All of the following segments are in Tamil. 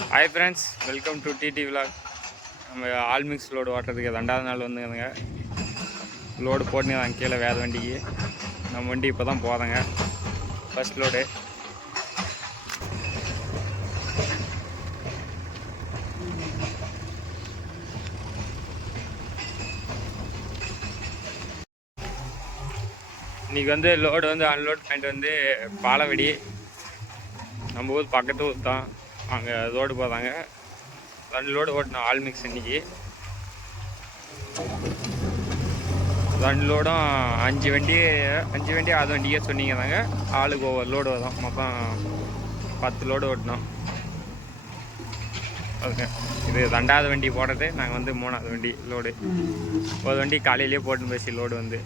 Hi friends, welcome to DD vlog. நம்ம ஆல்மிக்ஸ் லோடு ஓட்டுறதுக்கு 2வது நாள் வந்துங்க. லோடு போட்டுங்க கீழே வேத வண்டிக்கு. நம்ம வண்டி இப்போ தான் போகிறோங்க. First load. இன்றைக்கி வந்து லோடு வந்து அன்லோட் பண்ணிட்டு வந்து பாலவடி, நம்ம ஊர் பக்கத்து ஊர் தான். அங்கே லோடு போகிறாங்க. 2 லோடு ஓட்டினோம் ஆல்மிக்ஸ் இன்றைக்கி. 2 லோடும் 5 வண்டி 6 வண்டியே சொன்னீங்க தாங்க. ஆளுக்கு ஒவ்வொரு லோடு வரும். மொத்தம் 10 லோடு ஓட்டினோம். ஓகே, இது 2வது வண்டி போடுறது. நாங்கள் வந்து 3வது வண்டி லோடு. ஒரு வண்டி காலையிலேயே போட்டுன்னு போச்சு லோடு வந்து.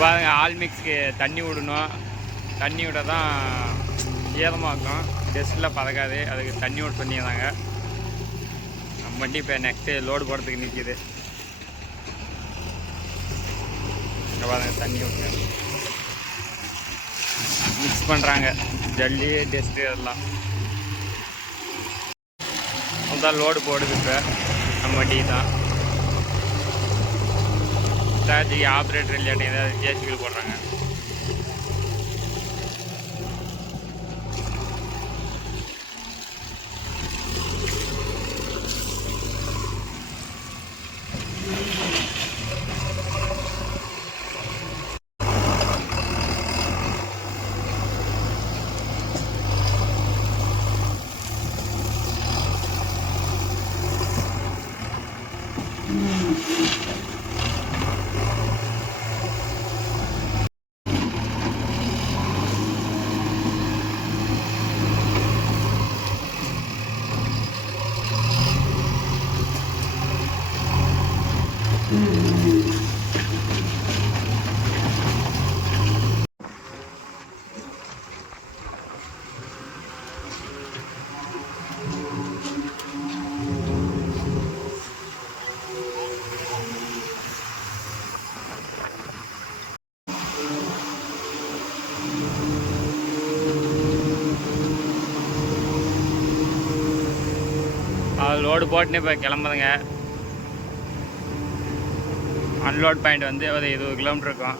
பாருங்க, ஆல்மிக்ஸ்க்கு தண்ணி விடணும். தண்ணி விட தான் ஈரமாக இருக்கும், டெஸ்ட்டில் பறக்காது. அதுக்கு தண்ணி விட சொன்னிதாங்க. நம்ம வண்டி இப்போ நெக்ஸ்ட்டு லோடு போடுறதுக்கு நிற்கிது. பாருங்க, தண்ணி விட்டு மிக்ஸ் பண்ணுறாங்க. ஜல்லி டெஸ்ட்டு எல்லாம் தான் லோடு போடுது. இப்போ நம்ம வண்டி தான் ஸ்ட்ராட்டஜி ஆப்ரேட்டர் இல்லாட்டி ஏதாவது ஜேசிபியில் போடுறாங்க. லோடு போட்டுன்னு இப்போ கிளம்புதுங்க. அன்லோட் பாயிண்ட் வந்து ஒரு 20 கிலோமீட்டர் இருக்கும்.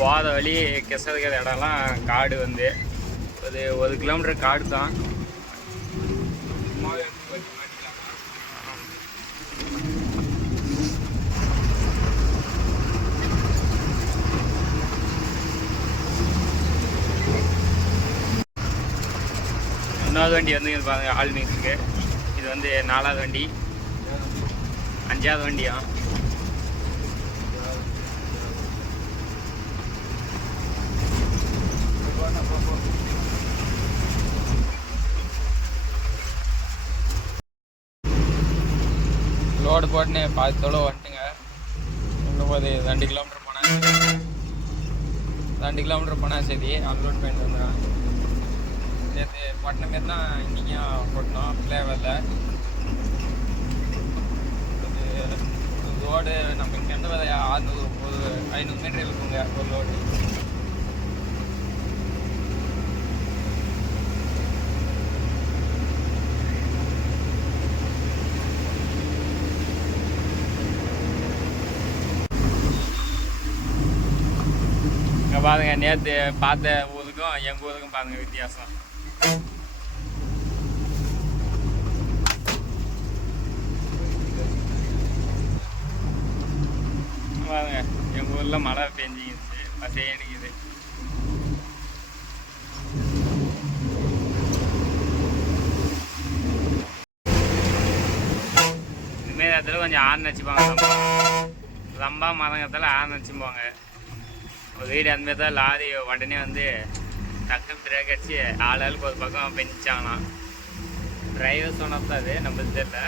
போகிற வழி கெசதுக்கிற இடம்லாம் காடு வந்து ஒரு 1 கிலோமீட்டர் காடு தான். இன்னொரு வண்டி வந்து பாருங்க, ஆல்மிக்ஸுக்கு. இது வந்து 4வது வண்டி, 5வது வண்டியா. லோடு போட்டுன்னு பாதித்தோடு வந்துட்டுங்க. இன்னும் போது 2 கிலோமீட்டர் போனால் 2 கிலோமீட்டர் போனால் சரி அன்லோட் பண்ணிட்டு வந்துடும். நேற்று போட்டின மாரி தான் இன்றைக்கும் போட்டோம் ஃப்ளேவரில். லோடு நம்ம இங்கேருந்து 600 500 மீட்டர் இருக்குங்க ஒரு லோடு. பாருங்க, நேற்று பார்த்த ஊருக்கும் எங்கள் ஊருக்கும் பாருங்க வித்தியாசம். பாருங்க, எங்கள் ஊரில் மழை பெஞ்சிக்கிச்சு, பசையடிக்குது. இதுமாரி இடத்துல கொஞ்சம் ஆறு நச்சுப்பாங்க. ரொம்ப மரங்கத்தில் ஆறு நச்சுப்பாங்க. ஒரு வீடு அந்தமாரி தான். லாரி உடனே வந்து டக்குன்னு பிரேக் அடிச்சு ஆளுக்கு ஒரு பக்கம் பெஞ்சாங்களாம். டிரைவர் சொன்னது அது நம்மளுக்கு தெரியல.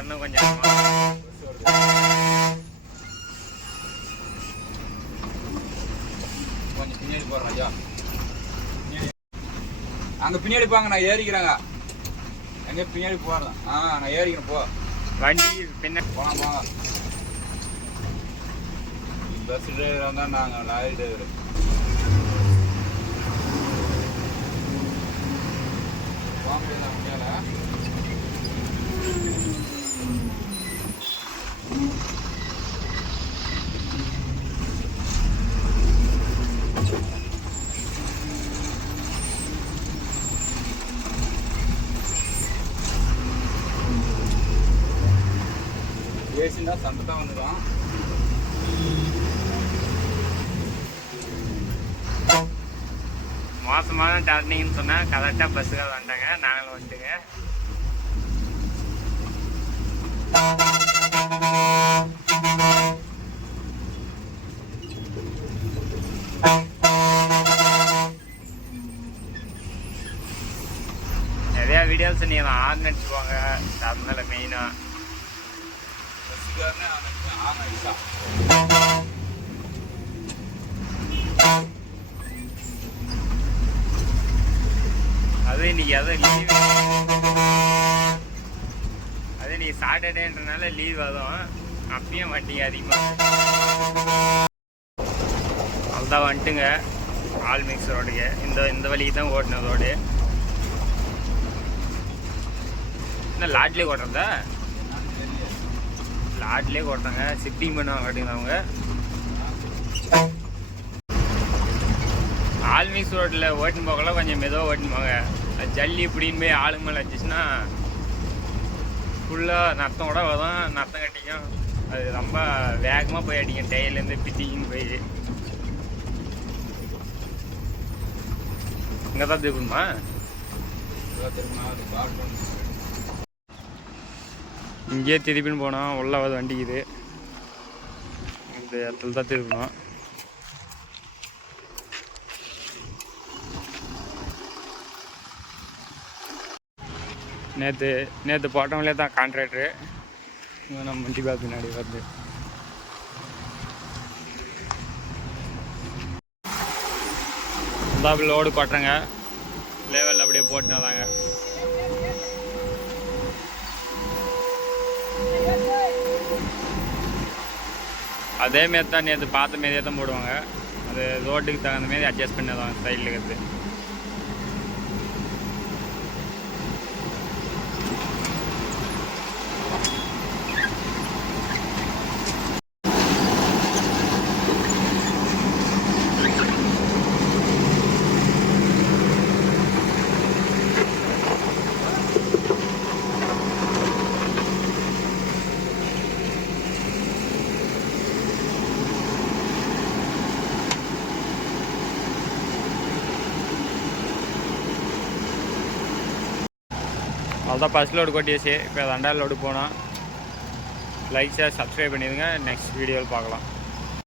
தரணும் கொஞ்சம். கொஞ்சம் பின்னாடி போடுறேன் ஐயா. அங்கே பின்னாடி போங்க, நான் ஏறிக்கிறேங்க. எங்கே பின்னாடி போடுறேன். நான் ஏறிக்கிறேன். போ வண்டி பின்ன போகலாம் போங்க. பஸ் டிரைவராக தான் நாங்கள் லாரி டிரைவர். போக முடியாது முடியாத. ஏசின்னா சண்டை தான் வந்துடும். மோசமான டர்னிங்னு சொன்னால் கரெக்டாக பஸ்ஸுக்காக வந்துட்டாங்க. நாங்களும் வந்துட்டுங்க. நிறையா வீடியோஸ் நீங்கள் ஆன் அடிச்சுவாங்க. அதனால மெயினாக பஸ்ஸுக்காரனே ஆமாம். அது இன்னைக்கு லீவ். அது இன்னைக்கு சாட்டர்டேன்றனால லீவ் வரும். அப்பயும் வண்டிங்க அதிகமாக. அதுதான் வந்துட்டுங்க ஆல்மிக்ஸ் ரோடுக்கு. இந்த வழிக்கு தான் ஓட்டின ரோடு. என்ன லாட்லேயே ஓட்டுறதா? லாட்லேயே ஓட்டுறாங்க. ஷிப்பிங் பண்ணுவாங்க அப்படிங்க அவங்க. ஆல்மிக்ஸ் ரோட்டில் ஓட்டின்னு போகலாம் கொஞ்சம் மெதுவாக ஓட்டின்னு போங்க. ஜல்லி இப்படின்னு போய் ஆளுங்க மேலே வச்சுச்சுன்னா ஃபுல்லாக நத்தம் வரும். நத்தம் கட்டிக்கும். அது ரொம்ப வேகமாக போய் அடிக்கும். டயர்லேருந்து பித்திக்கின்னு போய் இங்கே தான் திருப்பணுமா? இங்கேயே திருப்பின்னு போனோம். உள்ள வண்டிக்குது. இந்த இடத்துல தான் திருப்பணும். நேற்று போட்டவங்களே தான் கான்ட்ராக்டரு. நம்ம வண்டி பார்த்து பின்னாடி வருது. இந்த லோடு கொட்டுறங்க. லெவலில் அப்படியே போட்டுனாதாங்க. அதேமாரி தான் நேற்று பார்த்த மாரியே தான் போடுவாங்க. அது ரோட்டுக்கு தகுந்த மாரி அட்ஜஸ்ட் பண்ணதான் சைடில் இருக்கிறது. அதுதான் ஃபஸ்ட் லோடு கொட்டியாச்சு. இப்போ 2வது லோடு போனோம். லைக் ஷேர் சப்ஸ்கிரைப் பண்ணிடுங்க. நெக்ஸ்ட் வீடியோவில் பார்க்கலாம்.